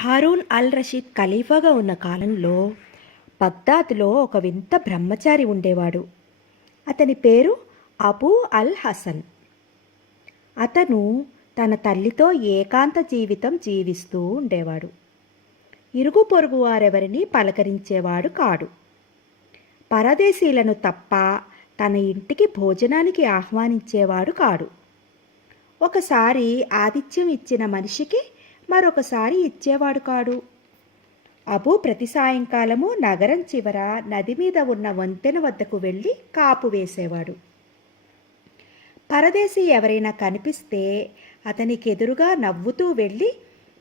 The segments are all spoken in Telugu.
హారూన్ అల్ రషీద్ ఖలీఫాగా ఉన్న కాలంలో బగ్దాద్లో ఒక వింత బ్రహ్మచారి ఉండేవాడు. అతని పేరు అబూ అల్ హసన్. అతను తన తల్లితో ఏకాంత జీవితం జీవిస్తూ ఉండేవాడు. ఇరుగు పొరుగు వారెవరిని పలకరించేవాడు కాడు. పరదేశీలను తప్ప తన ఇంటికి భోజనానికి ఆహ్వానించేవాడు కాడు. ఒకసారి ఆతిథ్యం ఇచ్చిన మనిషికి మరొకసారి ఇచ్చేవాడు కాడు. అబూ ప్రతి సాయంకాలము నగరం చివర నది మీద ఉన్న వంతెన వద్దకు వెళ్ళి కాపు వేసేవాడు. పరదేశీ ఎవరైనా కనిపిస్తే అతనికి ఎదురుగా నవ్వుతూ వెళ్ళి,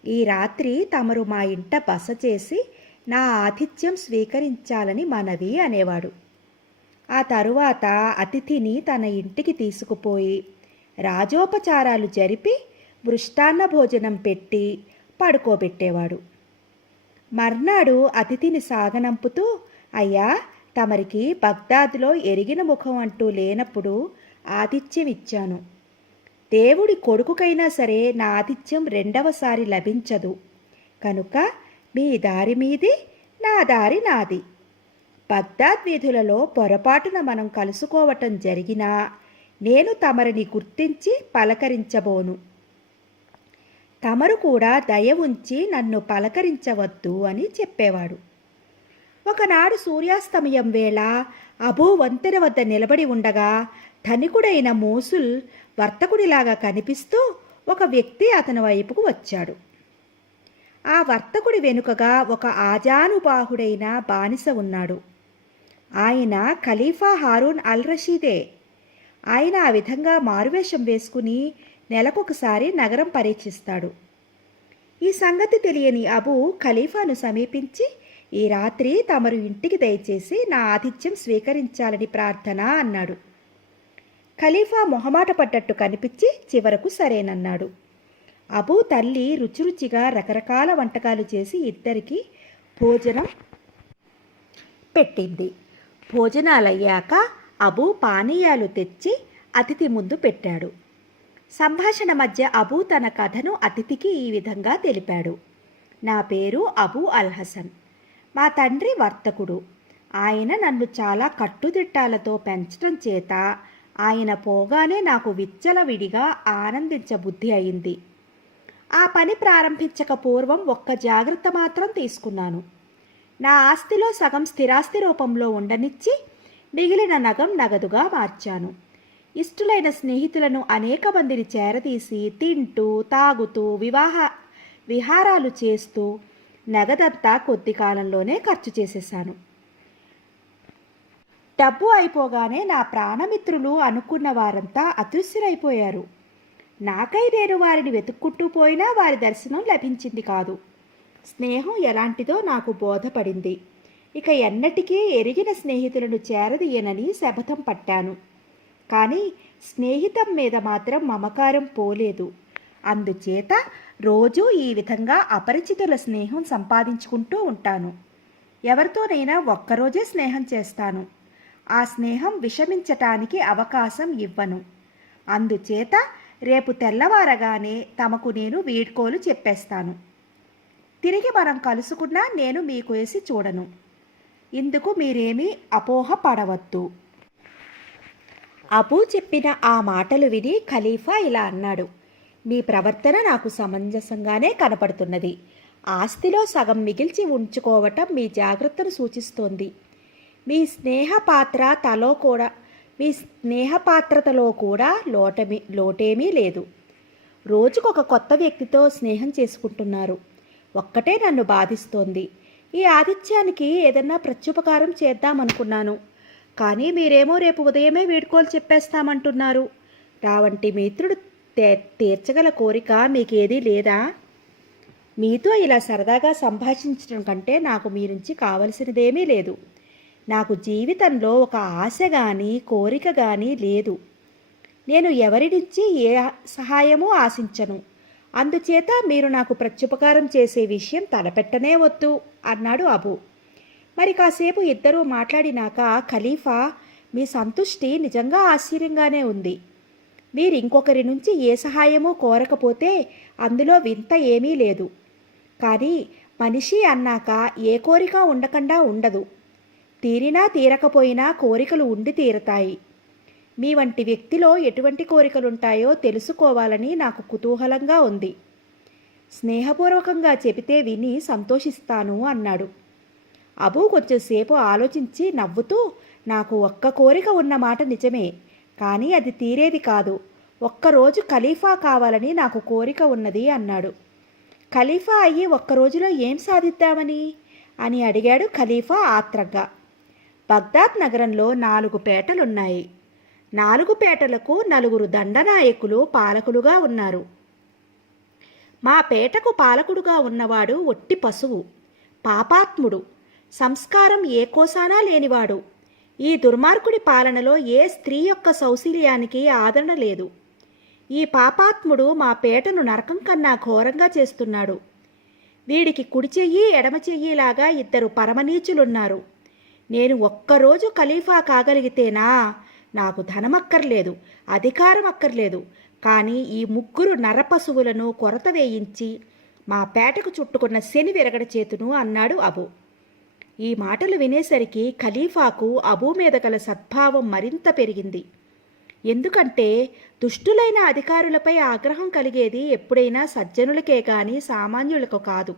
ఈ రాత్రి తమరు మా ఇంట బస చేసి నా ఆతిథ్యం స్వీకరించాలని మనవి అనేవాడు. ఆ తరువాత అతిథిని తన ఇంటికి తీసుకుపోయి రాజోపచారాలు జరిపి మృష్టాన్న భోజనం పెట్టి పడుకోబెట్టేవాడు. మర్నాడు అతిథిని సాగనంపుతూ, అయ్యా, తమరికి బగ్దాద్లో ఎరిగిన ముఖం అంటూ లేనప్పుడు ఆతిథ్యం ఇచ్చాను. దేవుడి కొడుకుకైనా సరే నా ఆతిథ్యం రెండవసారి లభించదు. కనుక మీ దారి మీది, నా దారి నాది. బగ్దాద్ వీధులలో పొరపాటున మనం కలుసుకోవటం జరిగినా నేను తమరిని గుర్తించి పలకరించబోను. తమరు కూడా దయ ఉంచి నన్ను పలకరించవద్దు అని చెప్పేవాడు. ఒకనాడు సూర్యాస్తమయం వేళ అబూ వంతెన వద్ద నిలబడి ఉండగా ధనికుడైన మోసుల్ వర్తకుడిలాగా కనిపిస్తూ ఒక వ్యక్తి అతని వైపుకు వచ్చాడు. ఆ వర్తకుడి వెనుకగా ఒక ఆజానుబాహుడైన బానిస ఉన్నాడు. ఆయన ఖలీఫా హారూన్ అల్ రషీదే. ఆయన ఆ విధంగా మారువేషం వేసుకుని నెలకొకసారి నగరం పరీక్షిస్తాడు. ఈ సంగతి తెలియని అబూ ఖలీఫాను సమీపించి, ఈ రాత్రి తమరు ఇంటికి దయచేసి నా ఆతిథ్యం స్వీకరించాలని ప్రార్థన అన్నాడు. ఖలీఫా మొహమాట పడ్డట్టు కనిపించి చివరకు సరేనన్నాడు. అబూ తల్లి రుచిరుచిగా రకరకాల వంటకాలు చేసి ఇద్దరికి భోజనం పెట్టింది. భోజనాలయ్యాక అబూ పానీయాలు తెచ్చి అతిథి ముందు పెట్టాడు. సంభాషణ మధ్య అబూ తన కథను అతిథికి ఈ విధంగా తెలిపాడు. నా పేరు అబూ అల్ హసన్. మా తండ్రి వర్తకుడు. ఆయన నన్ను చాలా కట్టుదిట్టాలతో పెంచడం చేత ఆయన పోగానే నాకు విచ్చలవిడిగా ఆనందించబుద్ధి అయింది. ఆ పని ప్రారంభించక పూర్వం ఒక్క జాగ్రత్త మాత్రం తీసుకున్నాను. నా ఆస్తిలో సగం స్థిరాస్తి రూపంలో ఉండనిచ్చి మిగిలిన నగదుగా మార్చాను. ఇష్టులైన స్నేహితులను అనేక మందిని చేరదీసి తింటూ తాగుతూ విహారాలు చేస్తూ నగదంతా కొద్ది కాలంలోనే ఖర్చు చేసేశాను. డబ్బు అయిపోగానే నా ప్రాణమిత్రులు అనుకున్న వారంతా అదృశ్యులైపోయారు. నాకై నేను వారిని వెతుక్కుంటూ పోయినా వారి దర్శనం లభించింది కాదు. స్నేహం ఎలాంటిదో నాకు బోధపడింది. ఇక ఎన్నటికీ ఎరిగిన స్నేహితులను చేరదీయనని శపథం పట్టాను. కానీ స్నేహితం మీద మాత్రం మమకారం పోలేదు. అందుచేత రోజూ ఈ విధంగా అపరిచితుల స్నేహం సంపాదించుకుంటూ ఉంటాను. ఎవరితోనైనా ఒక్కరోజే స్నేహం చేస్తాను. ఆ స్నేహం విషమించటానికి అవకాశం ఇవ్వను. అందుచేత రేపు తెల్లవారగానే తమకు నేను వీడ్కోలు చెప్పేస్తాను. తిరిగి మనం కలుసుకున్నా నేను మీకు వేసి చూడను. ఇందుకు మీరేమీ అపోహ పడవద్దు. అబూ చెప్పిన ఆ మాటలు విని ఖలీఫా ఇలా అన్నాడు. మీ ప్రవర్తన నాకు సమంజసంగానే కనపడుతున్నది. ఆస్తిలో సగం మిగిల్చి ఉంచుకోవటం మీ జాగ్రత్తను సూచిస్తోంది. మీ స్నేహపాత్రతలో కూడా లోటేమీ లేదు. రోజుకొక కొత్త వ్యక్తితో స్నేహం చేసుకుంటున్నారు. ఒక్కటే నన్ను బాధిస్తోంది. ఈ ఆతిథ్యానికి ఏదన్నా ప్రత్యుపకారం చేద్దామనుకున్నాను. కానీ మీరేమో రేపు ఉదయమే వీడ్కోలు చెప్పేస్తామంటున్నారు. రావంటి మిత్రుడు తీర్చగల కోరిక మీకేదీ లేదా? మీతో ఇలా సరదాగా సంభాషించడం కంటే నాకు మీ నుంచి కావలసినదేమీ లేదు. నాకు జీవితంలో ఒక ఆశ కానీ కోరిక కానీ లేదు. నేను ఎవరి నుంచి ఏ సహాయమూ ఆశించను. అందుచేత మీరు నాకు ప్రత్యుపకారం చేసే విషయం తలపెట్టనే వద్దు అన్నాడు అబూ. మరి కాసేపు ఇద్దరూ మాట్లాడినాక ఖలీఫా, మీ సంతుష్టి నిజంగా ఆశ్చర్యంగానే ఉంది. మీరు ఇంకొకరి నుంచి ఏ సహాయమూ కోరకపోతే అందులో వింత ఏమీ లేదు. కానీ మనిషి అన్నాక ఏ కోరిక ఉండకుండా ఉండదు. తీరినా తీరకపోయినా కోరికలు ఉండి తీరతాయి. మీ వంటి వ్యక్తిలో ఎటువంటి కోరికలుంటాయో తెలుసుకోవాలని నాకు కుతూహలంగా ఉంది. స్నేహపూర్వకంగా చెబితే విని సంతోషిస్తాను అన్నాడు. అబూ కొంచెంసేపు ఆలోచించి నవ్వుతూ, నాకు ఒక్క కోరిక ఉన్నమాట నిజమే, కానీ అది తీరేది కాదు. ఒక్కరోజు ఖలీఫా కావాలని నాకు కోరిక ఉన్నది అన్నాడు. ఖలీఫా అయ్యి ఒక్కరోజులో ఏం సాధిద్దామని అని అడిగాడు ఖలీఫా ఆత్రంగా. బగ్దాద్ నగరంలో 4 పేటలున్నాయి. 4 పేటలకు 4 దండనాయకులు పాలకులుగా ఉన్నారు. మా పేటకు పాలకుడుగా ఉన్నవాడు ఒట్టి పశువు, పాపాత్ముడు, సంస్కారం ఏ కోసానా లేనివాడు. ఈ దుర్మార్గుడి పాలనలో ఏ స్త్రీ యొక్క సౌశీల్యానికి ఆదరణ లేదు. ఈ పాపాత్ముడు మా పేటను నరకం కన్నా ఘోరంగా చేస్తున్నాడు. వీడికి కుడి చెయ్యి ఎడమ చెయ్యిలాగా 2 పరమనీచులున్నారు. నేను ఒక్కరోజు ఖలీఫా కాగలిగితేనా, నాకు ధనమక్కర్లేదు, అధికారం అక్కర్లేదు, కానీ ఈ 3 నరపశువులను కొరత వేయించి మా పేటకు చుట్టుకున్న శని విరగడ చేతును అన్నాడు అబూ. ఈ మాటలు వినేసరికి ఖలీఫాకు అబూ మీద గల సద్భావం మరింత పెరిగింది. ఎందుకంటే దుష్టులైన అధికారులపై ఆగ్రహం కలిగేది ఎప్పుడైనా సజ్జనులకే గాని సామాన్యులకు కాదు.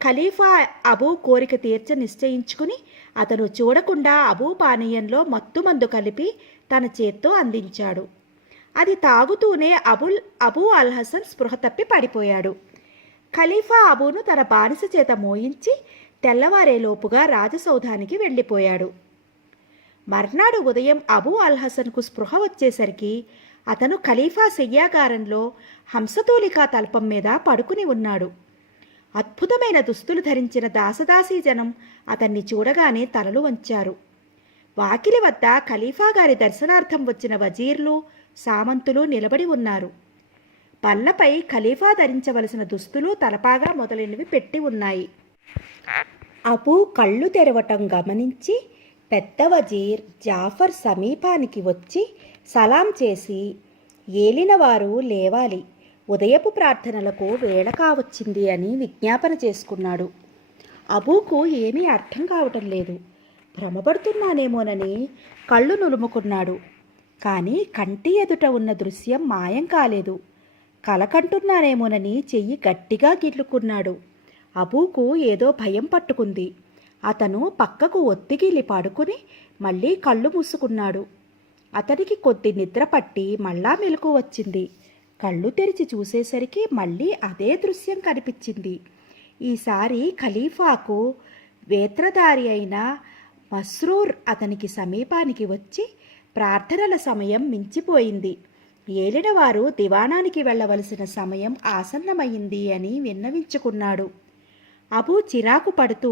ఖలీఫా అబూ కోరిక తీర్చ నిశ్చయించుకుని అతను చూడకుండా అబూ పానీయంలో మత్తుమందు కలిపి తన చేత్తో అందించాడు. అది తాగుతూనే అబూ అల్ హసన్ స్పృహ తప్పి పడిపోయాడు. ఖలీఫా అబూను తన బానిస చేత మోయించి తెల్లవారేలోపుగా రాజసౌధానికి వెళ్ళిపోయాడు. మర్నాడు ఉదయం అబూ అల్ హసన్కు స్పృహ వచ్చేసరికి అతను ఖలీఫా శయ్యాగారంలో హంసతూలికా తల్పం మీద పడుకుని ఉన్నాడు. అద్భుతమైన దుస్తులు ధరించిన దాసదాసీ జనం అతన్ని చూడగానే తలలు వంచారు. వాకిలి వద్ద ఖలీఫా గారి దర్శనార్థం వచ్చిన వజీర్లు, సామంతులు నిలబడి ఉన్నారు. బల్లపై ఖలీఫా ధరించవలసిన దుస్తులు, తలపాగా మొదలైనవి పెట్టి ఉన్నాయి. అబూ కళ్ళు తెరవటం గమనించి పెద్ద వజీర్ జాఫర్ సమీపానికి వచ్చి సలాం చేసి, ఏలినవారు లేవాలి, ఉదయపు ప్రార్థనలకు వేళ కావచ్చింది అని విజ్ఞాపన చేసుకున్నాడు. అబూకు ఏమీ అర్థం కావటం లేదు. భ్రమపడుతున్నానేమోనని కళ్ళు నులుముకున్నాడు. కానీ కంటి ఎదుట ఉన్న దృశ్యం మాయం కాలేదు. కలకంటున్నానేమోనని చెయ్యి గట్టిగా గిల్లుకున్నాడు. అబూకు ఏదో భయం పట్టుకుంది. అతను పక్కకు ఒత్తిగిలి పడుకుని మళ్ళీ కళ్ళు మూసుకున్నాడు. అతనికి కొద్ది నిద్ర పట్టి మళ్ళా మెలకు వచ్చింది. కళ్ళు తెరిచి చూసేసరికి మళ్ళీ అదే దృశ్యం కనిపించింది. ఈసారి ఖలీఫాకు వేత్రధారి అయిన మస్రూర్ అతనికి సమీపానికి వచ్చి, ప్రార్థనల సమయం మించిపోయింది, ఏలినవారు దివాణానికి వెళ్ళవలసిన సమయం ఆసన్నమైంది అని విన్నవించుకున్నాడు. అబూ చిరాకు పడుతూ,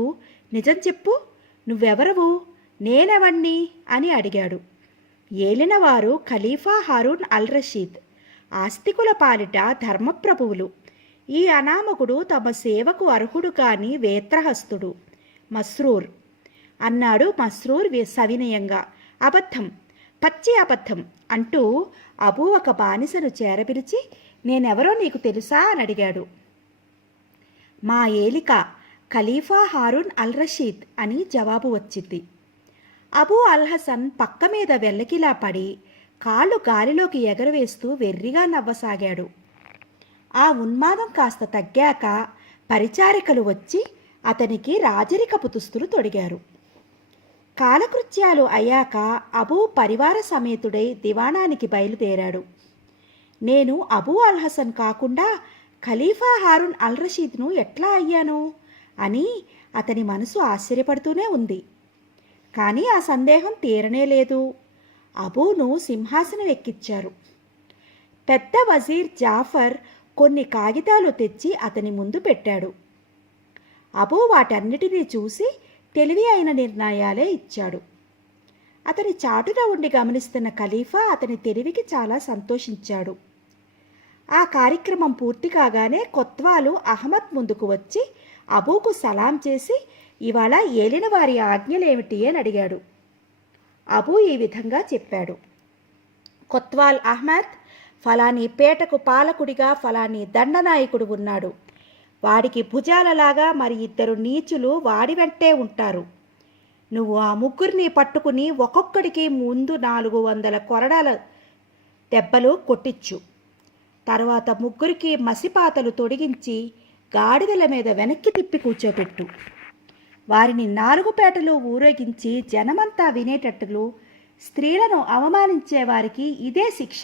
నిజం చెప్పు, నువ్వెవరవు, నేనెవణ్ణి అని అడిగాడు. ఏలినవారు ఖలీఫా హారూన్ అల్ రషీద్, ఆస్తికుల పాలిట ధర్మప్రభువులు. ఈ అనామకుడు తమ సేవకు అర్హుడు కాని వేత్రహస్తుడు మస్రూర్ అన్నాడు. మస్రూర్ సవినయంగా, అబద్ధం, పచ్చి అబద్ధం అంటూ అబూ ఒక బానిసను చేరపిలిచి, నేనెవరో నీకు తెలుసా అని అడిగాడు. మా ఏలిక ఖలీఫా హారూన్ అల్ రషీద్ అని జవాబు వచ్చింది. అబూ అల్ హసన్ పక్క మీద వెల్లకిలా పడి కాళ్ళు గాలిలోకి ఎగరవేస్తూ వెర్రిగా నవ్వసాగాడు. ఆ ఉన్మాదం కాస్త తగ్గాక పరిచారికలు వచ్చి అతనికి రాజరికపు దుస్తులు తొడిగారు. కాలకృత్యాలు అయ్యాక అబూ పరివార సమేతుడై దివాణానికి బయలుదేరాడు. నేను అబూ అల్ హసన్ కాకుండా ఖలీఫా హారూన్ అల్ రషీద్ను ఎట్లా అయ్యాను అని అతని మనసు ఆశ్చర్యపడుతూనే ఉంది. కానీ ఆ సందేహం తీరనే లేదు. అబూను సింహాసనం ఎక్కించారు. పెద్ద వజీర్ జాఫర్ కొన్ని కాగితాలు తెచ్చి అతని ముందు పెట్టాడు. అబూ వాటన్నిటినీ చూసి తెలివి అయిన నిర్ణయాలే ఇచ్చాడు. అతని చాటున ఉండి గమనిస్తున్న ఖలీఫా అతని తెలివికి చాలా సంతోషించాడు. ఆ కార్యక్రమం పూర్తి కాగానే కొత్వాలు అహ్మద్ ముందుకు వచ్చి అబూకు సలాం చేసి, ఇవాళ ఏలిన వారి ఆజ్ఞలేమిటి అని అడిగాడు. అబూ ఈ విధంగా చెప్పాడు. కొత్వాల్ అహ్మద్, ఫలానీ పేటకు పాలకుడిగా ఫలానీ దండనాయకుడు ఉన్నాడు. వాడికి భుజాలలాగా మరి ఇద్దరు నీచులు వాడి వెంటే ఉంటారు. నువ్వు ఆ ముగ్గురిని పట్టుకుని ఒక్కొక్కడికి ముందు 400 కొరడాల దెబ్బలు కొట్టించు. తరువాత ముగ్గురికి మసిపాతలు తొడిగించి గాడిదల మీద వెనక్కి తిప్పి కూర్చోపెట్టు. వారిని 4 పేటలు ఊరేగించి జనమంతా వినేటట్లు స్త్రీలను అవమానించే వారికి ఇదే శిక్ష,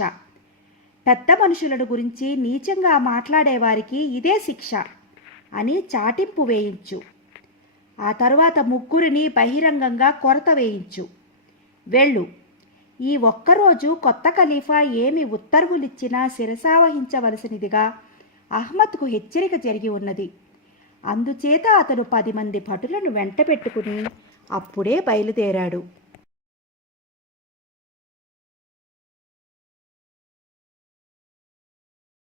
పెద్ద మనుషులను గురించి నీచంగా మాట్లాడేవారికి ఇదే శిక్ష అని చాటింపు వేయించు. ఆ తరువాత ముగ్గురిని బహిరంగంగా కొరత వేయించు. వెళ్ళు. ఈ ఒక్కరోజు కొత్త ఖలీఫా ఏమి ఉత్తర్వులిచ్చినా శిరసావహించవలసినదిగా అహ్మద్కు హెచ్చరిక జరిగి ఉన్నది. అందుచేత అతను 10 మంది భటులను వెంట పెట్టుకుని అప్పుడే బయలుదేరాడు.